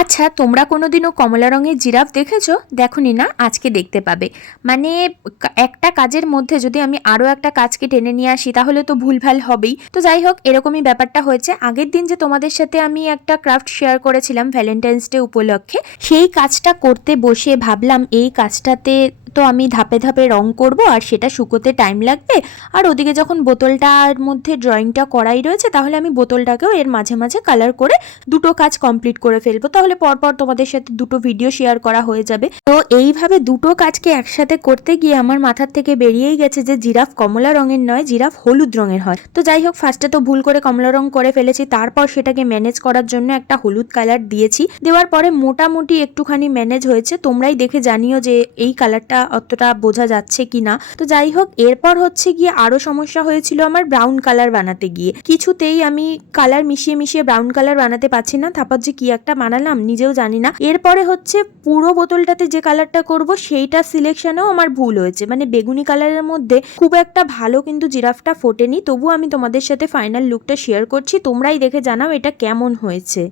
আচ্ছা, তোমরা কোনোদিনও কমলা রঙের জিরাফ দেখেছো? দেখোনি না? আজকে দেখতে পাবে। মানে একটা কাজের মধ্যে যদি আমি আরো একটা কাজকে টেনে নিয়ে আসি তাহলে তো ভুলভাল হবেই। তো যাই হোক, এরকমই ব্যাপারটা হয়েছে। আগের দিন যে তোমাদের সাথে আমি একটা ক্রাফট শেয়ার করেছিলাম ভ্যালেন্টাইন্স ডে উপলক্ষে, সেই কাজটা করতে বসে ভাবলাম এই কাজটাতে তো আমি ধাপে ধাপে রং করব আর সেটা শুকোতে টাইম লাগবে। আর ওদিকে যখন বোতলটার মধ্যে ড্রয়িংটা করাই রয়েছে, তাহলে আমি বোতলটাকেও এর মাঝে মাঝে কালার করে দুটো কাজ কমপ্লিট করে ফেলবো, তাহলে পরপর তোমাদের সাথে দুটো ভিডিও শেয়ার করা হয়ে যাবে। তো এইভাবে দুটো কাজকে একসাথে করতে গিয়ে আমার মাথার থেকে বেরিয়েই গেছে যে জিরাফ কমলা রঙের নয়, জিরাফ হলুদ রঙের হয়। তো যাই হোক, ফার্স্টে তো ভুল করে কমলা রং করে ফেলেছি, তারপর সেটাকে ম্যানেজ করার জন্য একটা হলুদ কালার দিয়েছি। দেওয়ার পরে মোটামুটি একটুখানি ম্যানেজ হয়েছে। তোমরাই দেখে জানিও যে এই কালারটা অতটা বোঝা যাচ্ছে কিনা। তো যাই হোক, এরপর হচ্ছে গিয়ে আরো সমস্যা হয়েছিল আমার ব্রাউন কালার বানাতে গিয়ে। কিছুতেই আমি কালার মিশিয়ে মিশিয়ে ব্রাউন কালার বানাতে পারছি না। তারপর যে কি একটা বানালাম নিজেও জানি না। এরপরে হচ্ছে পুরো বোতলটাতে যে কালারটা করব সেইটা সিলেকশনেও আমার ভুল হয়েছে। মানে বেগুনি কালারের মধ্যে খুব একটা ভালো কিন্তু জিরাফটা ফোটেনি। তবু আমি তোমাদের সাথে ফাইনাল লুকটা শেয়ার করছি, তোমরাই দেখে জানাও এটা কেমন হয়েছে।